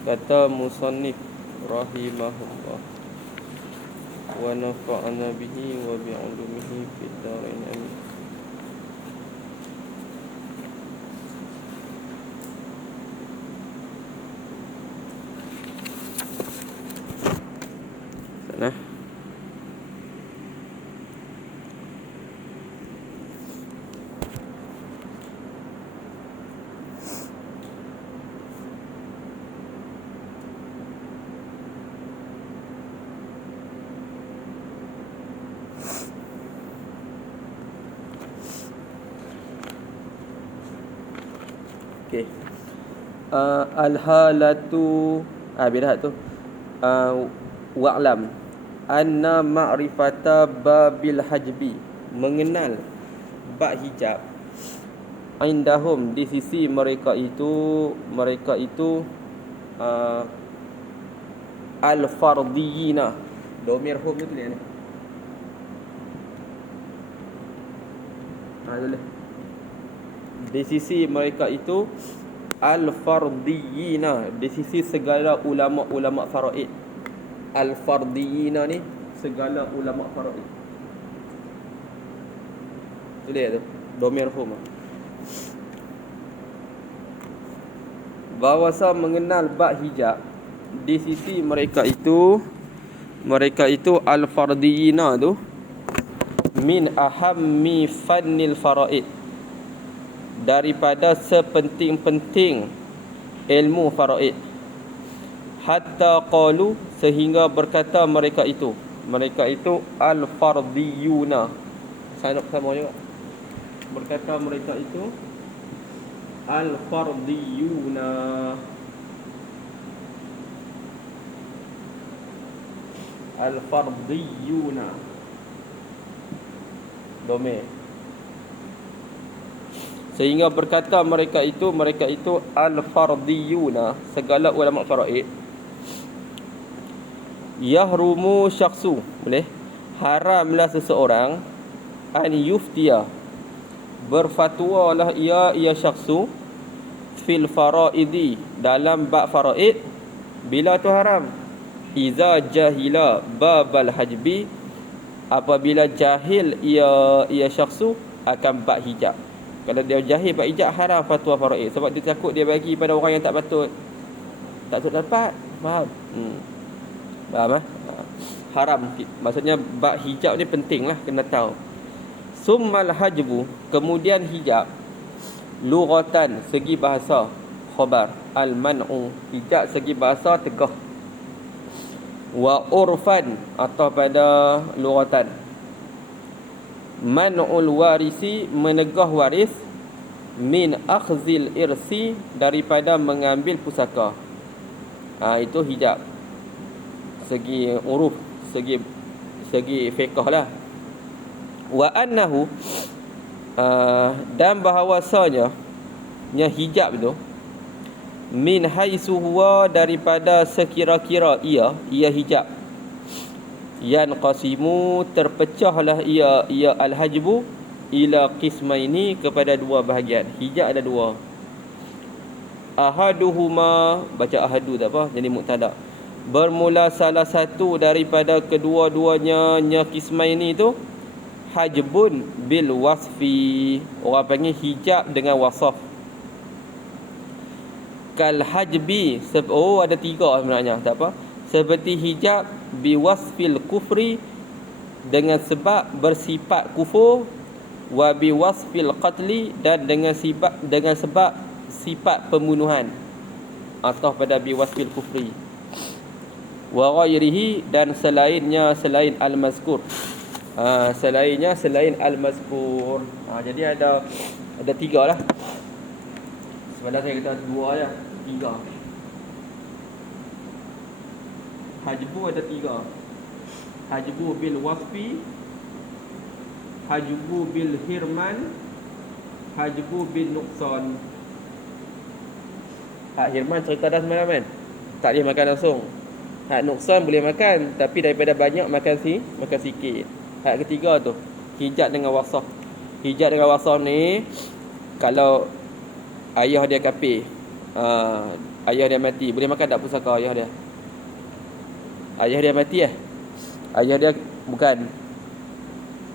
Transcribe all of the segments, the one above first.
Kata musannif rahimahullah, wa nafa'ana bihi wa bi'ulumihi fid dharain amin. Sana. Okey. Al-halatu bidah tu. Wa'lam anna ma'rifata babil hajbi, mengenal bab hijab, indahum, di sisi mereka itu al-fardiyina. Domir hum tu tulis ni. Tulis. Di sisi mereka itu al-fardiyina, di sisi segala ulama-ulama faraid. Al-fardiyina ni segala ulama faraid. Tulis tu domir hum. Bahawasa mengenal bab hijab di sisi mereka itu al-fardiyina tu min ahammi fannil faraid, daripada sepenting-penting ilmu faraid. Hatta qalu, sehingga berkata mereka itu al-fardiyuna. Saya nak sama juga. Berkata mereka itu al-fardiyuna. Al-fardiyuna. Domir. Sehingga berkata mereka itu al-fardiyuna, segala ulama faraid. Yahrumu syakhsu, boleh, haramlah seseorang an yuftiya, berfatwalah ia syakhsu fil faraidi, dalam bab faraid. Bila tu haram? Iza jahila babal hajbi, apabila jahil ia syakhsu akan bab hijab. Kalau dia jahil bab hijab, haram fatwa faraid, sebab dia takut dia bagi pada orang yang tak patut dapat. Faham? Faham? Haram. Maksudnya bab hijab ni penting lah, kena tahu. Summal hajbu, kemudian hijab. Lughatan, segi bahasa, khabar. Al-man'u, hijab segi bahasa, tegah. Wa urfan, atau pada lughatan, man'ul warisi, menegah waris. Min akhzil irsi, daripada mengambil pusaka. Itu hijab segi uruf, segi fiqh lah. Wa annahu, dan bahawasanya hijab tu min haitsu huwa, daripada sekira-kira ia hijab. Yan qasimu, terpecahlah ia al-hajbu ila qismaini, kepada dua bahagian. Hijab ada dua. Ahaduhuma, baca ahadu tak apa, jadi mubtada. Bermula salah satu daripada kedua-duanya qismaini tu hajbun bil wasfi, orang panggil hijab dengan wasaf. Kal hajbi, ada tiga sebenarnya, tak apa. Seperti hijab bi wasfil kufri, dengan sebab bersifat kufur. Wa bi wasfil qatli, dan dengan sebab sifat pembunuhan, atau pada bi wasfil kufri. Wa ghairihi, dan selainnya selain al-mazkur. Selain al-mazkur. Jadi ada tiga lah. Sebenarnya saya kata dua je, tiga. Hajbu ada tiga. Hajbu bil wasfi, hajbu bil hirman, hajbu bil nuqsan. Hak hirman cerita dah semalam kan, tak boleh makan langsung. Hak nuqsan boleh makan, tapi daripada banyak makan sikit. Hak ketiga tu hijab dengan wasaf. Hijab dengan wasaf ni Kalau ayah dia kafir, ayah dia mati, boleh makan tak pusaka ayah dia? Ayah dia mati Ayah dia bukan.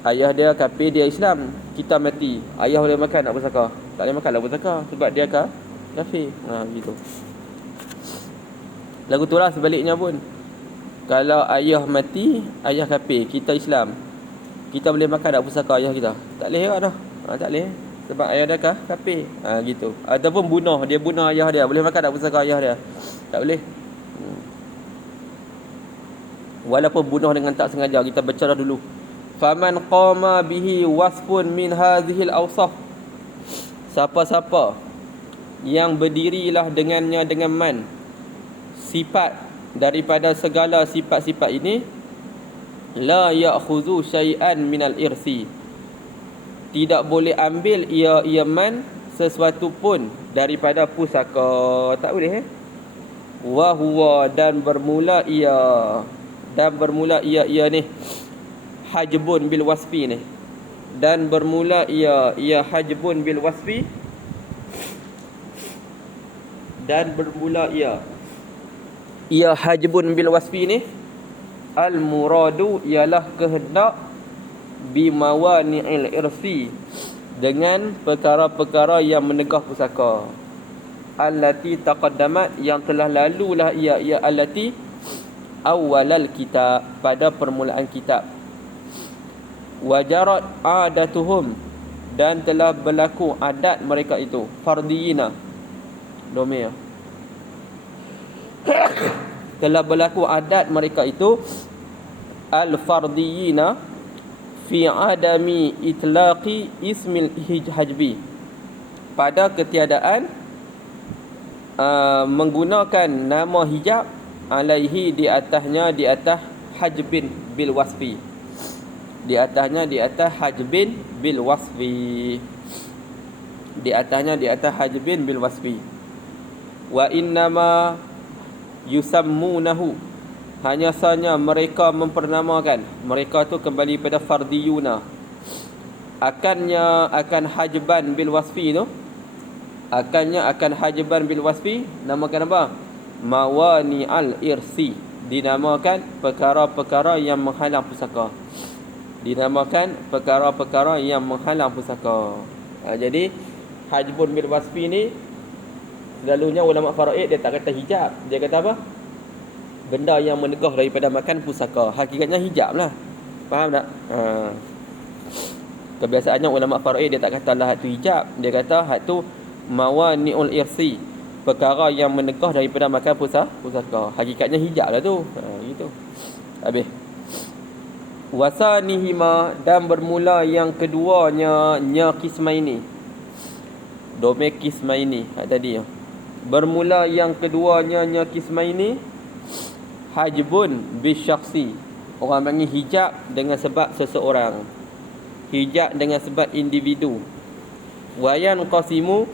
Ayah dia kafir, dia Islam, kita mati. Ayah boleh makan tak pusaka? Tak boleh makan lah pusaka sebab dia kafir. Gitu. Lagu tu lah sebaliknya pun. Kalau ayah mati, ayah kafir, kita Islam, kita boleh makan tak pusaka ayah kita? Tak boleh dah. Tak boleh. Sebab ayah dia kafir. Gitu. Ataupun dia bunuh ayah dia, boleh makan tak pusaka ayah dia? Tak boleh. Walaupun bunuh dengan tak sengaja. Kita baca dulu. Faman qama bihi wasfun min hadhil awsaf. Siapa-siapa yang berdirilah dengannya dengan man, sifat daripada segala sifat-sifat ini, la ya'khudhu syai'an minal irsi, tidak boleh ambil ia man sesuatu pun daripada pusaka. Tak boleh wa huwa, dan bermula ia ni hajbun bil wasfi ni, dan bermula ia hajbun bil wasfi, dan bermula ia hajbun bil wasfi ni, al muradu ialah kehendak, bimawani'il irsi, dengan perkara-perkara yang menegah pusaka, allati taqaddamat, yang telah lalulah ia allati awalal kitab, pada permulaan kitab. Wajarat adatuhum, dan telah berlaku adat mereka itu, fardiyina domir, telah berlaku adat mereka itu, al-fardiyina, fi adami itlaqi ismil hajbi, pada ketiadaan menggunakan nama hijab, alaihi, di atasnya, di atas hajbin bil wasfi, di atasnya, di atas hajbin bil wasfi, di atasnya, di atas hajbin bil wasfi. Wa innama yusammunahu, hanya sahaja mereka mempernamakan, mereka tu kembali pada fardiyuna, akan hajban bil wasfi tu, akan hajban bil wasfi, namakan apa? Mawani al irsi, dinamakan perkara-perkara yang menghalang pusaka, dinamakan perkara-perkara yang menghalang pusaka. Jadi hajbun bil wasfi ni, selalunya ulama faraid dia tak kata hijab, dia kata apa? Benda yang menegah daripada makan pusaka. Hakikatnya hijab lah. Faham tak? Kebiasaannya ulama faraid dia tak kata lah hak tu hijab, dia kata hak tu mawani'ul irsi, perkara yang menegah daripada makan pusaka. Hakikatnya hijab lah tu. Gitu. Habis. Wasanihima, dan bermula yang keduanya, nya kismaini, dome kismaini tadi ya. Bermula yang keduanya, nya kismaini, hajbun bisyakhsi, orang panggil hijab dengan sebab seseorang, hijab dengan sebab individu. Wayan qasimu,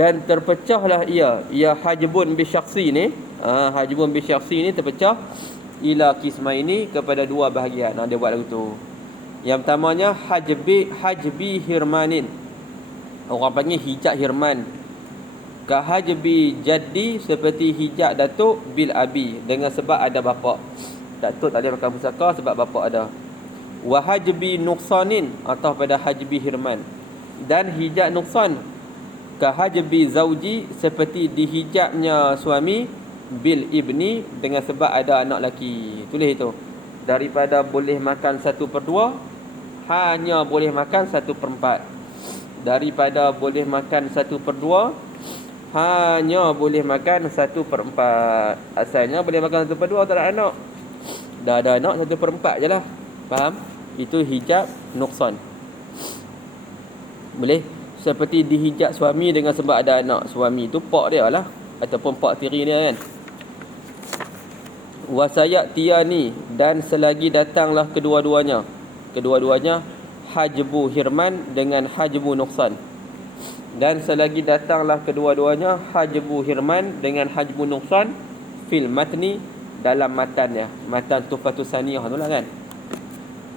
dan terpecahlah ia hajbun bisyakhsi ni, hajbun bisyakhsi ni terpecah ila kismaini, kepada dua bahagian. Dia buat lagu tu. Yang pertamanya hajbi hirmanin, orang panggil hijab hirman. Ka hajbi jaddi, seperti hijab datuk, bil abi, dengan sebab ada bapa. Datuk tak boleh makan pusaka sebab bapa ada. Wa hajbi nuqsanin, atau pada hajbi hirman. Dan hijab nuqsan, ka hajbi zauji, seperti dihijabnya suami, bil ibni, dengan sebab ada anak lelaki. Tulis itu. Daripada boleh makan 1/2, hanya boleh makan 1/4. Daripada boleh makan 1/2, hanya boleh makan 1/4. Asalnya boleh makan 1/2, tak ada anak. Dah ada anak, 1/4 je lah. Faham? Itu hijab nuqsan. Boleh. Seperti dihijab suami dengan sebab ada anak. Suami tu pak dia lah, ataupun pak tiri dia kan. Wasayat tiani, dan selagi datanglah kedua-duanya hajbu hirman dengan hajbu nuqsan. Dan selagi datanglah kedua-duanya hajbu hirman dengan hajbu nuqsan, fil matni, dalam matannya, matan Tuhfatus Saniyah tu lah kan.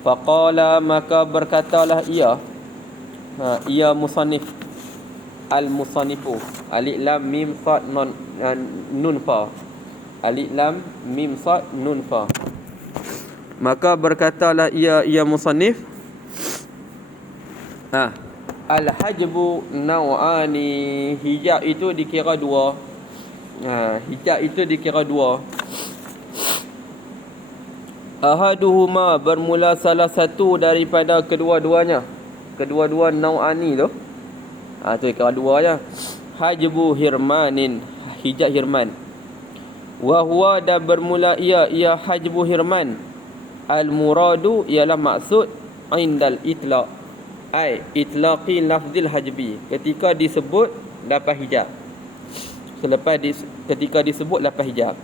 Faqala, maka berkatalah ia musannif, al-musannifu. Alif lam mim sad nun fa. Alif lam mim sad nun fa. Maka berkatalah ia musannif, al-hajbu naw'ani, hijab itu dikira dua. Hijab itu dikira dua. Ahaduhuma, bermula salah satu daripada kedua-duanya. Kedua-dua naw'ani tu. Tu kira dua je. Hajbu hirmanin, hijab hirman. Wa huwa, dan bermula ia hajbu hirman. Al-muradu, ialah maksud indal itlaq, ai itlaqi lafzil hajbi, ketika disebut lafaz hijab. Ketika disebut lafaz hijab.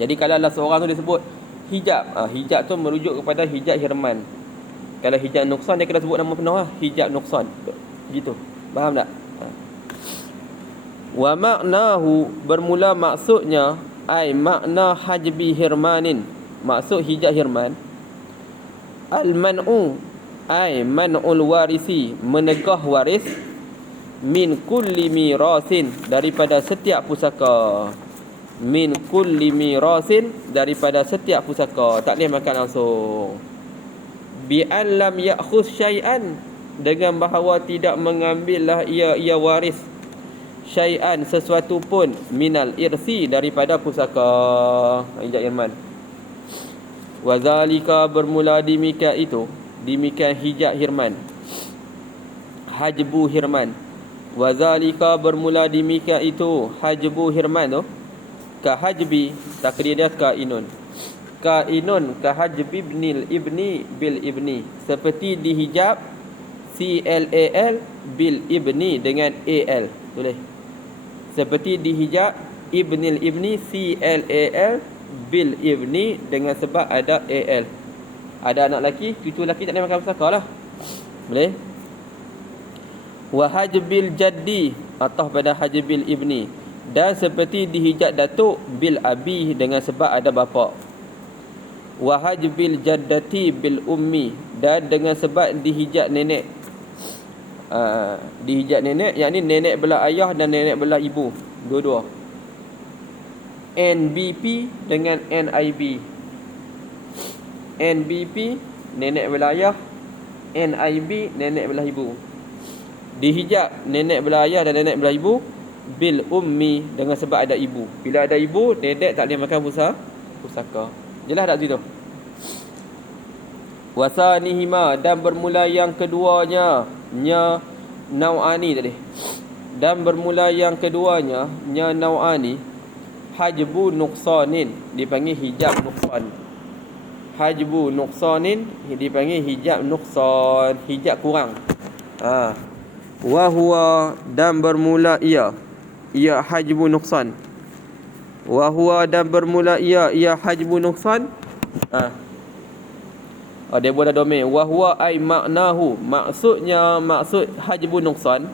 Jadi kalau seorang tu disebut hijab, hijab tu merujuk kepada hijab hirman. Kalau hijab nuqsan, dia kena sebut nama penuh hijab nuqsan. Gitu. Faham tak? Wa maknahu, bermula maksudnya, ai makna hajbi hirmanin, maksud hijab hirman, al-man'u, ai man'ul warisi, menegah waris, min kulli mirasin, daripada setiap pusaka. Min kulli mirasin, daripada setiap pusaka, tak boleh makan langsung. Bi an lam ya'khudh syai'an, dengan bahawa tidak mengambillah ia waris syai'an, sesuatu pun, minal irsi, daripada pusaka. Hijab hirman. Wazalika, bermula demikian itu, demikian hijab hirman, hajbu hirman. Wazalika, bermula demikian itu, hajbu hirman tu, ka hajbi, takdir dia kainun. Kainun ka hajbi ibni bil ibni, seperti dihijab CLAL bil ibni dengan AL. Boleh. Seperti dihijab ibnil ibni CLAL bil ibni, dengan sebab ada AL. Ada anak lelaki, cucu lelaki tak boleh makan pusaka lah. Boleh. Wa hajbil jaddi, atau pada hajbil ibni, dan seperti dihijab datuk bil abi, dengan sebab ada bapa. Wa hajbil jaddati bil ummi, dan dengan sebab dihijab nenek. Dihijab nenek, yakni nenek belah ayah dan nenek belah ibu, dua-dua. NBP dengan NIB. NBP, nenek belah ayah. NIB, nenek belah ibu. Dihijab nenek belah ayah dan nenek belah ibu bil ummi, dengan sebab ada ibu. Bila ada ibu, nenek tak boleh makan pusaka. Jelas tak situ? Wasanihima, dan bermula yang keduanya, nya nau'ani tadi. Dan bermula yang keduanya, nya nau'ani, hajbu nuqsanin, dipanggil hijab nuqsan. Hajbu nuqsanin, dipanggil hijab nuqsan, hijab kurang. Wa huwa, dan bermula ia hajbu nuqsan. Wa huwa, dan bermula ia hajbu nuqsan. Dia buat domain. Wa huwa, ai maknahu, maksudnya, maksud hajbu nuqsan,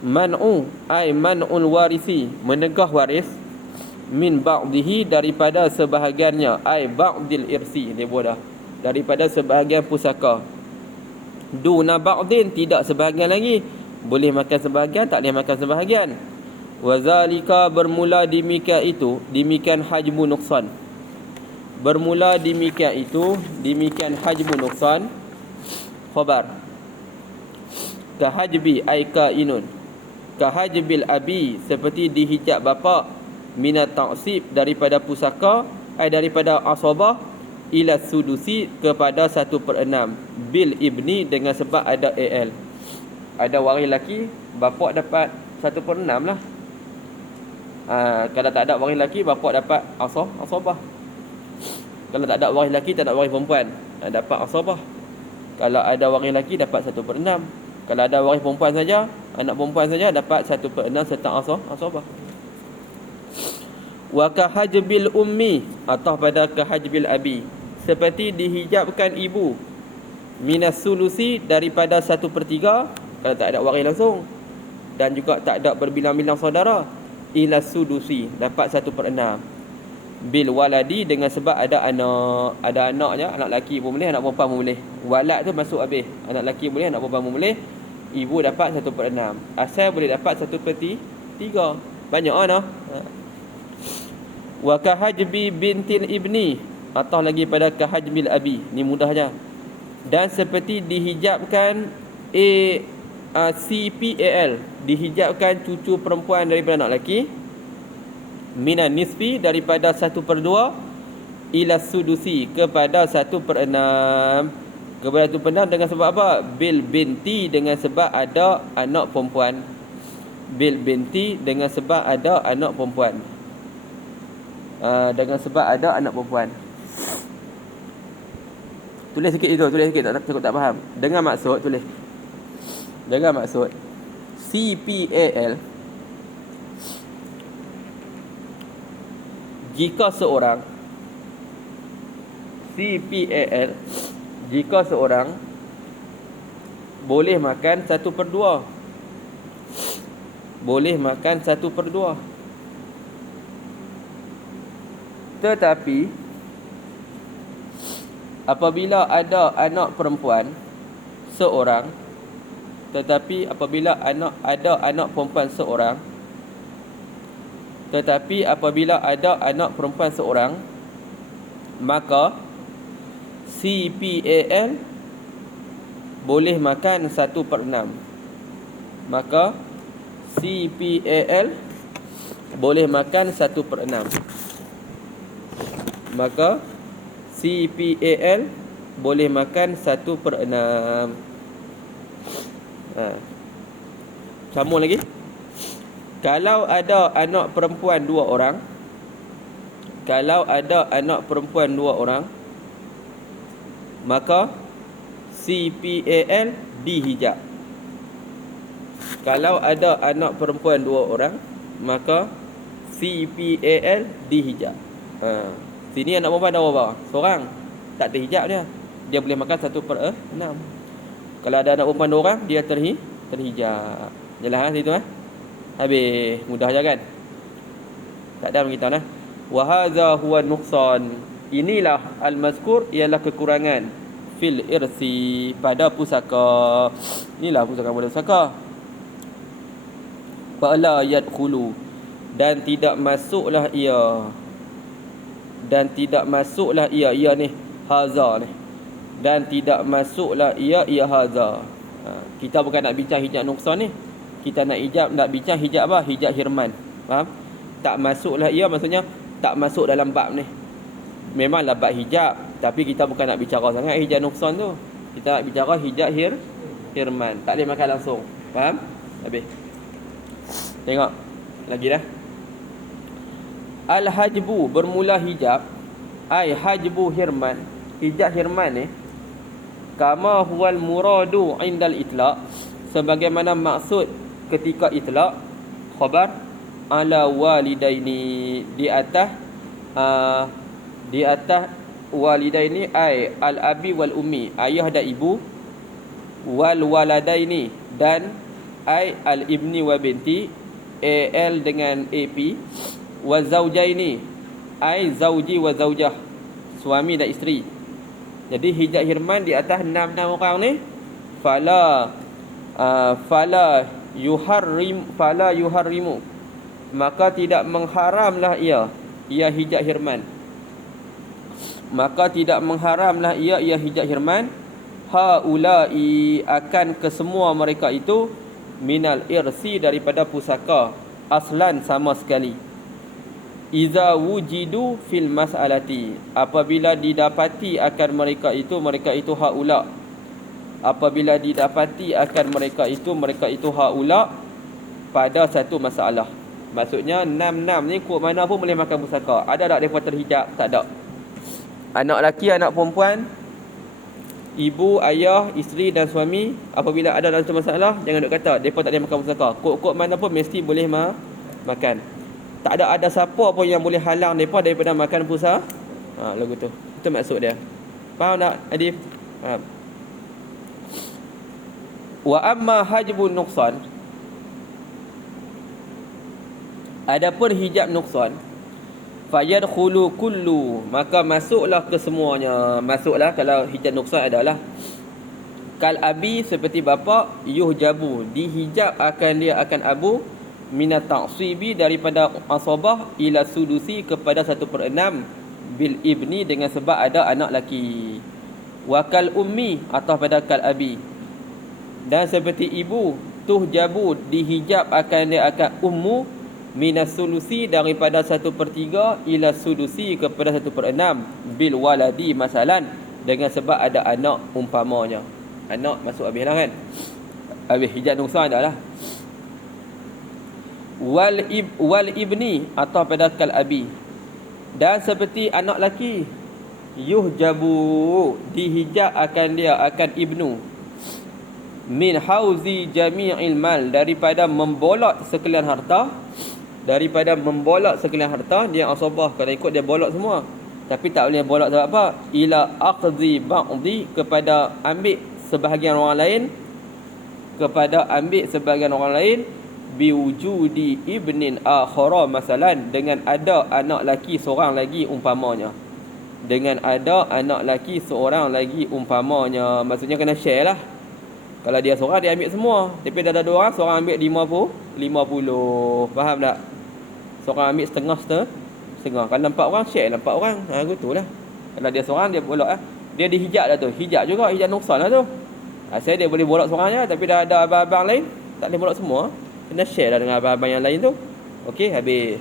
man'u, ai man'ul warisi, menegah waris, min ba'dihi, daripada sebahagiannya, ai ba'dil irsi, dia buat dah, daripada sebahagian pusaka. Duna ba'din, tidak sebahagian lagi. Boleh makan sebahagian, tak boleh makan sebahagian. Wazalika, bermula demikian itu, demikian hajmu nuqsan. Bermula demikian itu, demikian hajmu nuqsan. Khabar kahajbi, ai kainun. Kahajbil abi, seperti dihijab bapa, minat ta'sib, daripada pusaka, daripada asabah, ila sudusi, kepada 1/6, bil ibni, dengan sebab ada AL. Ada waris lelaki, bapa dapat 1/6 lah. Kalau tak ada waris lelaki, bapa dapat asabah. Kalau tak ada waris lelaki, tak ada waris perempuan, dapat asabah. Kalau ada waris lelaki, dapat 1/6. Kalau ada waris perempuan saja, anak perempuan saja, dapat 1/6 serta asabah. Wa kahajbil ummi, atau pada kahajbil abi, seperti dihijabkan ibu, minas sulusi, daripada 1/3, kalau tak ada waris langsung, dan juga tak ada berbilang-bilang saudara, ila sudusi, dapat 1/6, bil waladi, dengan sebab ada anaknya, anak lelaki pun boleh, anak perempuan pun boleh. Walad tu masuk habis, anak lelaki boleh, anak perempuan pun boleh. Ibu dapat 1/6. Asal boleh dapat 1/3. Banyak noh. Wa kahajbi bintil ibni, atau lagi pada kahajbil abi. Ni mudah je. Dan seperti dihijabkan CPAL, dihijabkan cucu perempuan daripada anak lelaki, minan nisfi, daripada 1/2, ila sudusi, kepada 1/6. Kepada 1/6 dengan sebab apa? Bil binti, dengan sebab ada anak perempuan. Bil binti, dengan sebab ada anak perempuan. Dengan sebab ada anak perempuan. Tulis sikit itu, tulis sikit, takut tak faham. Dengan maksud, tulis. Dengan maksud CPAL, jika seorang CPAL, jika seorang boleh makan 1/2, boleh makan 1/2, tetapi apabila ada anak perempuan seorang, tetapi apabila ada anak perempuan seorang, tetapi apabila ada anak perempuan seorang, maka CPAL boleh makan 1/6. Maka CPAL boleh makan 1/6. Maka CPAL boleh makan 1/6. Sambung lagi. Kalau ada anak perempuan 2 orang, kalau ada anak perempuan 2 orang, maka CPAL dihijab. Kalau ada anak perempuan 2 orang, maka CPAL dihijab. Sini anak perempuan ada berapa? Seorang. Tak terhijab dia. Dia boleh makan 1/6. Kalau ada anak perempuan 2 orang, dia terhijab. Jelas situ Habis. Mudah je kan? Tak ada beritahu Wa hadza huwa nuqsan. Inilah al-mazkur, ialah kekurangan fil irsi, pada pusaka. Inilah pusaka pada pusaka. Fala yadkhulu, dan tidak masuklah ia, dan tidak masuklah ia ni haza ni, dan tidak masuklah ia haza. Kita bukan nak bincang hijab nuqsan ni, kita nak bincang hijab apa? Hijab hirman. Faham? Tak masuklah ia maksudnya tak masuk dalam bab ni. Memanglah bab hijab, tapi kita bukan nak bicara sangat hijab nuqsan tu. Kita nak bicara hijab hirman. Tak boleh makan langsung. Faham? Habis. Tengok lagi dah. Al-hajbu, bermula hijab, ai hajbu hirman. Hijab hirman ni kama huwal muradu indal itlaq, sebagaimana maksud ketika itlaq, khabar ala walidaini, di atas walidaini ai al-abi wal ummi, ayah dan ibu, wal waladaini, dan ai al-ibni wa binti, al dengan ap, wa zaujaini, ai zauji wa zaujah, suami dan isteri. Jadi hijab hirman di atas 6 orang ni, fala yuharrimu, maka tidak mengharamlah ia hijab hirman. Maka tidak mengharamlah ia hijab hirman, haulai, akan kesemua mereka itu, minal irsi, daripada pusaka, aslan, sama sekali. Iza wujidu fil mas'alati, apabila didapati akan mereka itu haula, apabila didapati akan mereka itu haula pada satu masalah. Maksudnya 6 ni kok mana pun boleh makan pusaka. Ada tak mereka terhijab? Tak ada. Anak lelaki, anak perempuan, ibu, ayah, isteri dan suami, apabila ada dalam satu masalah, jangan duk kata mereka tak boleh makan pusaka. Kok mana pun mesti boleh makan. Tak ada siapa pun yang boleh halang mereka daripada makan pusaka. Lagu tu. Itu maksud dia. Faham tak, Adif? Faham. Wa amma hajbun nuqsan, adapun hijab nuqsan, fayadkhulu kullu, maka masuklah kesemuanya. Masuklah, kalau hijab nuqsan adalah Kal abi seperti bapa, yuhjabu dihijab akan dia akan abu, minat ta'sibi daripada asabah ila sudusi kepada 1/6 bil ibni dengan sebab ada anak laki. Wa kal ummi atau pada kal abi. Dan seperti ibu, tuhjabu dihijab akan dia akan ummu minas sulusi daripada 1/3 ila sudusi kepada 1/6 bil waladi masalan dengan sebab ada anak umpamanya. Anak masuk habis lah kan. Habis hijab nusa dah lah. Wal ibni atau pada kal abi. Dan seperti anak laki, yuhjabu dihijab akan dia akan ibnu min hauzi jami'il mal daripada membolot sekalian harta. Daripada membolot sekalian harta, dia asabah kalau ikut dia bolot semua. Tapi tak boleh bolot sebab apa? Ila aqdi ba'di kepada ambil sebahagian orang lain, kepada ambil sebahagian orang lain biwujudi ibnin akhara masalan dengan ada anak laki seorang lagi umpamanya. Dengan ada anak laki seorang lagi umpamanya. Maksudnya kena share lah. Kalau dia seorang dia ambil semua, tapi dah ada 2 orang, seorang ambil 50. Faham tak? Seorang ambil setengah. Kalau 4 orang share lah 4 orang. Gitulah. Kalau dia seorang dia bolot lah. Dia dihijab dah tu. Hijab juga, hijab nuksan lah tu. Saya dia boleh bolot seorang je, tapi dah ada abang-abang lain tak boleh bolot semua. Kena share lah dengan abang-abang yang lain tu. Okey, habis.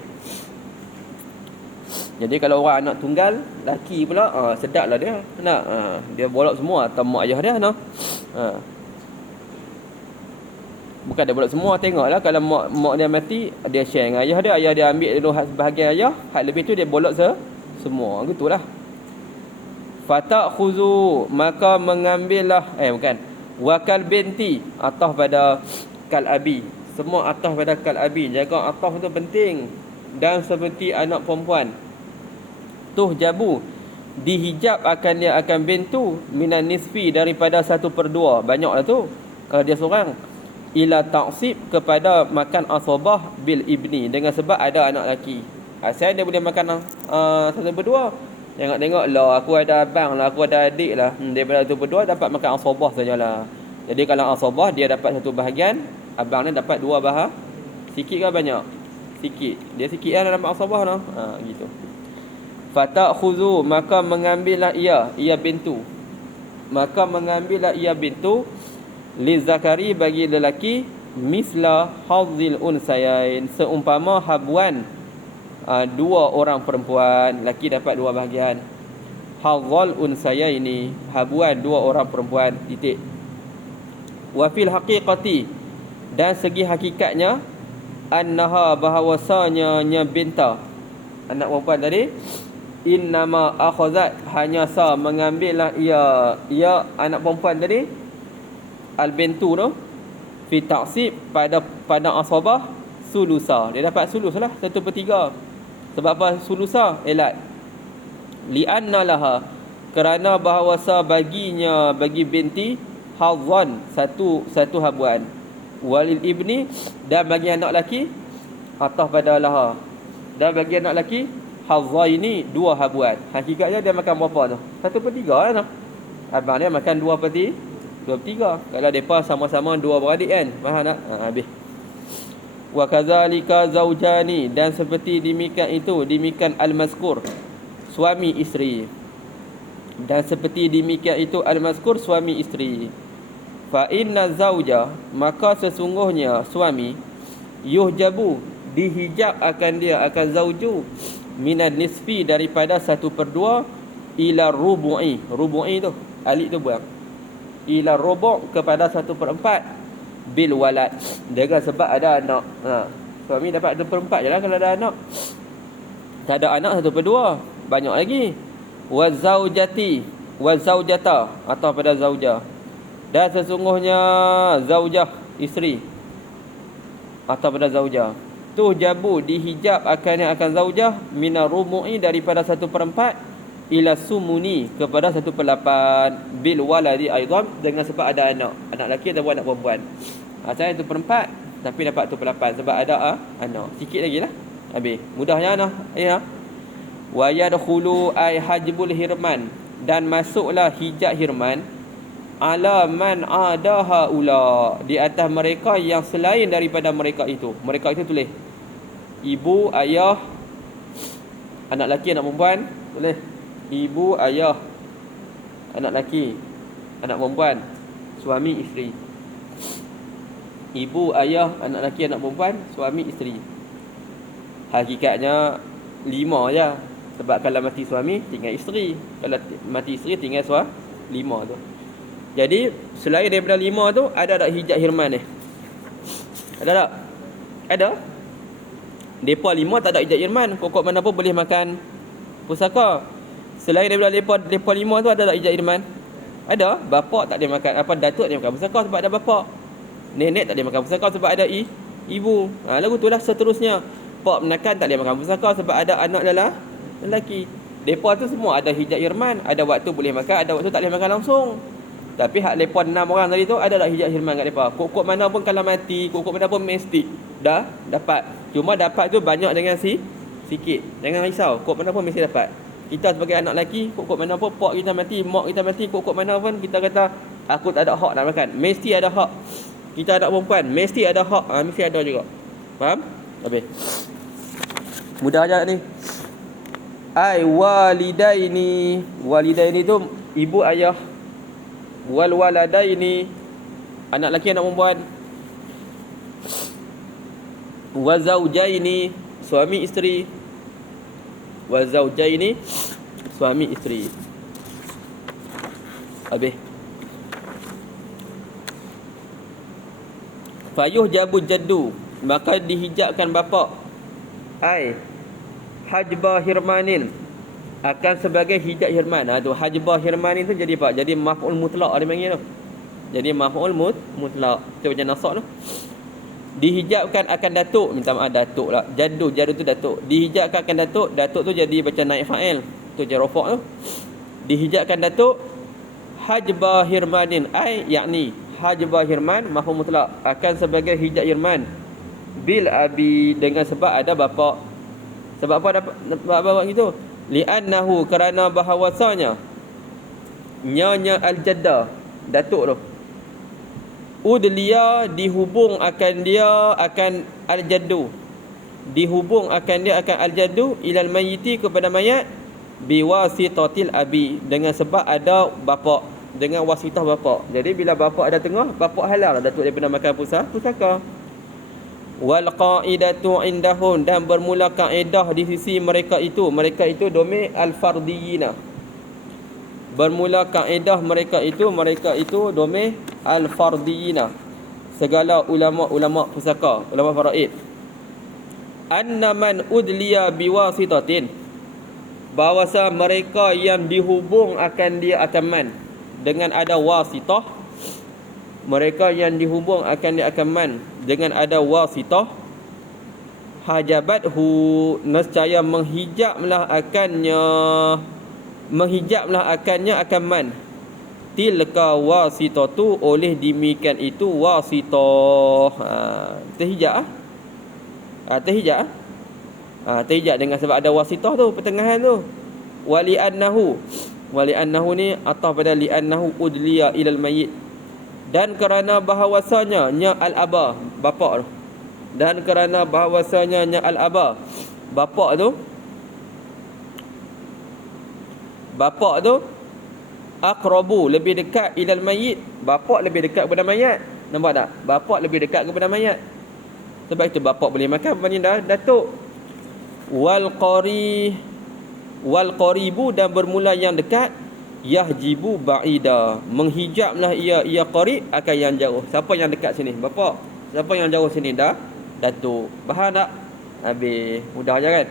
Jadi kalau orang anak tunggal laki pula, sedap lah dia. Nak dia bolot semua atau mak ayah dia nah. Bukan dia bolot semua, tengoklah kalau mak dia mati, dia share dengan ayah dia, ayah dia ambil dulu hak sebahagian ayah, hak lebih tu dia bolot semua. Gitulah. Fatakhuzu maka mengambillah wakal binti atas pada kal abi. Semua atas pada kal abi. Jaga atas tu penting. Dan seperti anak perempuan, tuhjabu dihijab akan dia akan bintu minan nisfi daripada 1/2. Banyaklah tu kalau dia seorang. Ila ta'sib kepada makan asabah bil ibni dengan sebab ada anak lelaki. Asal dia boleh makan 1/2. Tengok lah, aku ada abang lah, aku ada adik lah. Daripada 1/2 dapat makan asabah sajalah. Jadi kalau asabah dia dapat 1 bahagian, abang dia dapat 2 bahagian. Sikit ke banyak? Sikit. Dia sikit lah dapat asabah lah. Gitu. Fatakhuzu maka mengambillah ia bintu. Maka mengambillah ia bintu li zakari bagi lelaki misla hadzil unsayain seumpama habuan 2 orang perempuan. Lelaki dapat 2 bahagian. Hadzal unsayaini habuan 2 orang perempuan titik. Wa fil haqiqati dan segi hakikatnya annaha bahawasanya binta anak perempuan tadi innama akhazat hanya mengambillah ia anak perempuan tadi al bintu tu fi ta'sib pada asabah sulusa. Dia dapat sulus lah 1/3. Sebab apa sulusa? Elat li'anna laha kerana bahawasa bagi binti hadzan satu habuan walil ibni dan bagi anak laki atas pada laha dan bagi anak laki hadzaini 2 habuan. Hakikatnya dia makan berapa tu? 1/3 lah. Abang dia makan 2/3. Kalau depa sama-sama 2 beradik kan. Faham tak? Habis. Wa kadzalika zaujani dan seperti demikian al-mazkur suami isteri. Dan seperti demikian itu al-mazkur suami isteri. Fa inna zauja maka sesungguhnya suami yuhjabu dihijab akan dia akan zauju minan nisfi daripada 1/2 ila rubu'i. Rubu'i tu alif tu buang. Ila rubu' kepada 1/4 bil walad dengan sebab ada anak. Suami dapat 1/4 je lah kalau ada anak. Tak ada anak 1/2 banyak lagi. Wa zaujati wa zaujata atau pada zaujah. Dan sesungguhnya zaujah isteri atau pada zaujah tuhjabu dihijab akan zaujah minar rumu'i daripada 1/4 ila sumuni kepada 1/8 bil waladi aidan dengan sebab ada anak lelaki ataupun anak perempuan. Asalnya 1/4 tapi dapat 1/8 sebab ada anak. Sikit lagi lah. Habis. Mudahnya nah. Ya. Wa yadkhulu ay hajbul hirman dan masuklah hijab hirman ala man ada haula, di atas mereka yang selain daripada mereka itu. Mereka itu tulis ibu, ayah, anak lelaki, anak perempuan. Tulis ibu, ayah, anak lelaki, anak perempuan, suami, isteri. Ibu, ayah, anak lelaki, anak perempuan, suami, isteri. Hakikatnya 5 je. Sebab kalau mati suami tinggal isteri, kalau mati isteri tinggal 5 tu. Jadi selain daripada 5 tu, ada tak hijab hirman ni? Ada tak? Ada. Depa 5 tak ada hijab hirman, pokok mana pun boleh makan pusaka. Selain daripada depa 5 tu, ada tak hijab hirman? Ada. Bapak tak boleh makan, apa, datuk tak boleh makan pusaka sebab ada bapak. Nenek tak boleh makan pusaka sebab ada ibu. Lagu tu lah seterusnya. Pak menakan tak boleh makan pusaka sebab ada anak lelaki. Depa tu semua ada hijab hirman, ada waktu boleh makan, ada waktu tak boleh makan langsung. Tapi hak lepa 6 orang tadi tu, ada tak hijab hirman kat depa? Kok mana pun kalau mati, kok mana pun mesti dah dapat. Cuma dapat tu banyak dengan sikit. Jangan risau, kok mana pun mesti dapat. Kita sebagai anak lelaki, kok mana pun pak kita mati, mak kita mati, kok mana pun kita kata aku tak ada hak nak makan. Mesti ada hak. Kita anak perempuan, mesti ada hak. Mesti ada juga. Faham? Habis. Mudah aja ni. Ai walidaini. Walidaini tu ibu ayah. Wal waladaini, anak lelaki anak perempuan. Wa zaujaini, suami isteri. Wa zaujaini, suami isteri. Habis. Fayuh jabu jaddu, maka dihijabkan bapa. Ai hajba hirmanin, akan sebagai hijab hirman. Tu hajbah hirmanin tu jadi apa? Jadi maf'ul mutlaq dia panggil tu. Jadi maf'ul mutlaq. Kita baca nasab tu. Dihijabkan akan datuk, minta maaf datuk lah. Jadu tu datuk. Dihijabkan akan datuk, datuk tu jadi baca naib fa'il. Tu je rafa' tu. Dihijabkan datuk hajbah hirmanin, ai yakni hajbah hirman maf'ul mutlaq, akan sebagai hijab hirman bil abi, dengan sebab ada bapa. Sebab apa dapat bapa gitu? Li'annahu, kerana bahawasanya nyanya al-jaddah, datuk tu, udliya, dihubung akan dia akan al-jaddu, dihubung akan dia akan al-jaddu ilal mayyiti, kepada mayat, biwasitatil abi, dengan sebab ada bapa, dengan wasitah bapa. Jadi bila bapa ada tengah, bapa halal datuk daripada makan pusaka. Wal qaidatu indahum, dan bermula kaedah di sisi mereka itu domain al-fardiyina. Bermula kaedah mereka itu domain al-fardiyina, segala ulama pusaka, ulama faraid. Anna man udliya biwasitatin, bahawasa mereka yang dihubung akan dia akan man, dengan ada wasitah. Mereka yang dihubung akan dia akan man dengan ada wasitah, hajabathu, nescaya menghijablah akannya akan man, tilka wasitatu, oleh demikian itu wasitah. Terhijab terhijab dengan sebab ada wasitah tu pertengahan tu. Wali annahu ni atau pada li annahu udliya ilal mayyit, dan kerana bahawasanya nya al-aba, bapa tu, dan kerana bahawasanya nya al-aba, bapa tu aqrabu, lebih dekat ilal mayyit, bapa lebih dekat kepada mayat. Nampak tak? Bapa lebih dekat kepada mayat. Sebab itu bapa boleh makan berbanding datuk. Wal qaribu, dan bermula yang dekat, yahjibu ba'ida, menghijablah ia qarib akan yang jauh. Siapa yang dekat sini? Bapa. Siapa yang jauh sini? Datuk. Faham tak? Habis. Mudah je kan?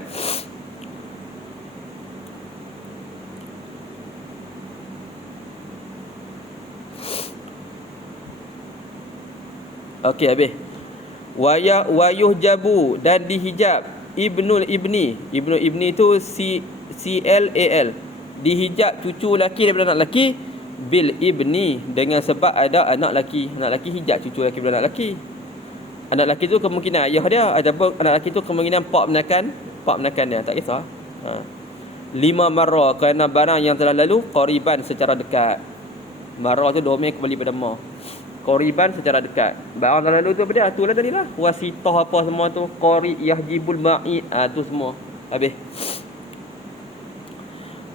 Okey, habis. Wayuhjabu, dan dihijab ibnul ibni tu CLAL, dihijab cucu laki daripada anak laki, bil ibni, dengan sebab ada anak laki hijab cucu laki daripada anak laki. Anak laki tu kemungkinan ayah dia, ataupun anak laki tu kemungkinan pak menakan dia, tak kisah. 5 marrah, kerana barang yang telah lalu, qariban, secara dekat. Marah tu domain kembali pada ma. Qoriban secara dekat. Barang lalu tu apa dia? Itulah tadi lah. Wasitah apa semua tu. Qori yahjibul ma'id. Tu semua. Habis.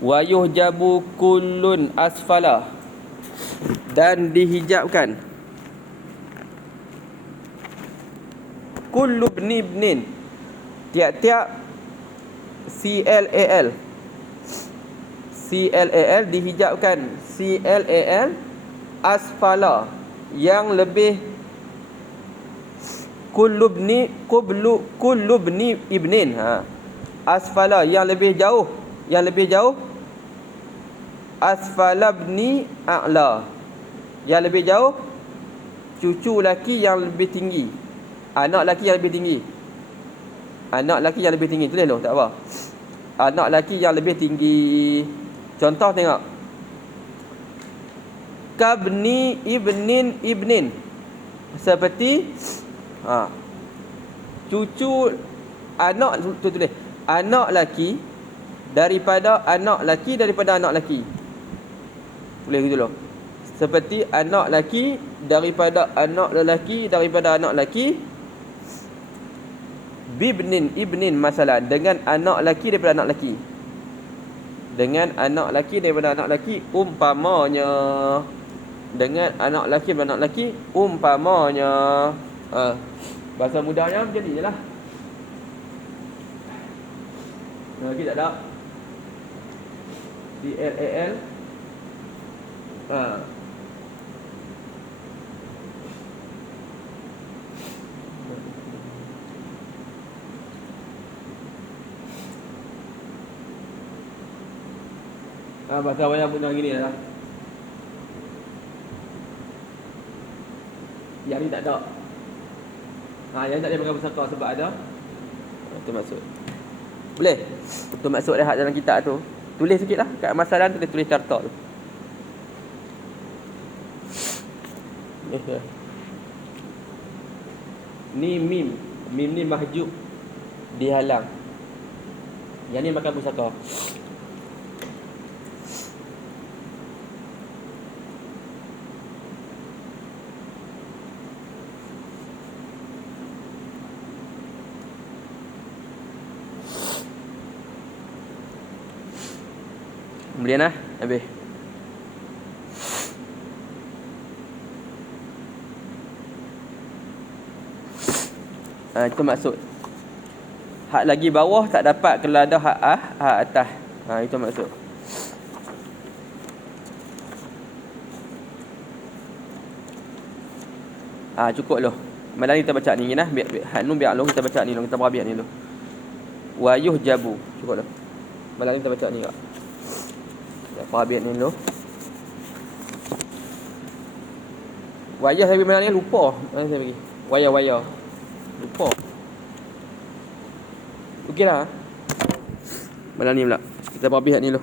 Wa yuhjabu kullun asfala. Dan dihijabkan. Kullu ibnin. Tiap-tiap CLAL. CLAL dihijabkan. CLAL asfala. Yang lebih kullubni ibnin. Asfala yang lebih jauh. Yang lebih jauh. Asfalabni a'la. Yang lebih jauh. Cucu laki yang lebih tinggi. Anak laki yang lebih tinggi. Anak laki yang lebih tinggi. Tulis loh, tak apa. Anak laki yang lebih tinggi. Contoh tengok. Kabni ibnin. Seperti cucu anak tu tulis. Anak laki daripada anak laki. Tulis gitu loh. Seperti anak laki daripada anak lelaki. Ibnin masalah dengan anak laki daripada anak laki. Dengan anak laki daripada anak laki umpamanya. Dengan anak laki daripada anak laki umpamanya. Bahasa mudahnya macam ni je lah. Lagi tak ada? CLAL. Bahasa wayang pun gini lah. Yang ni tak ada. Yang tak ada pakai pusaka sebab ada. Itu maksud. Boleh? Itu maksud rehat dalam kitab tu. Tulis sikit lah. Kat masalah tu tulis carta tu. Ni mim. Mim ni mahjub. Dihalang. Yang ni makan pusaka. Kemudian lah. Habis. Itu maksud. Hak lagi bawah tak dapat kalau ada hak atas. Itu maksud. Cukup loh. Malam ni kita baca ni nah. Hak nu biar loh kita baca ni loh. Kita berabiat ni loh. Wa yuhjabu. Cukup loh. Malam ni kita baca ni kak. Perabiat ni dulu. Wayah saya pergi mana ni lupa. Mana saya pergi? Wayah. Lupa. Okeylah. Malam ni pula. Kita perabiat ni dulu.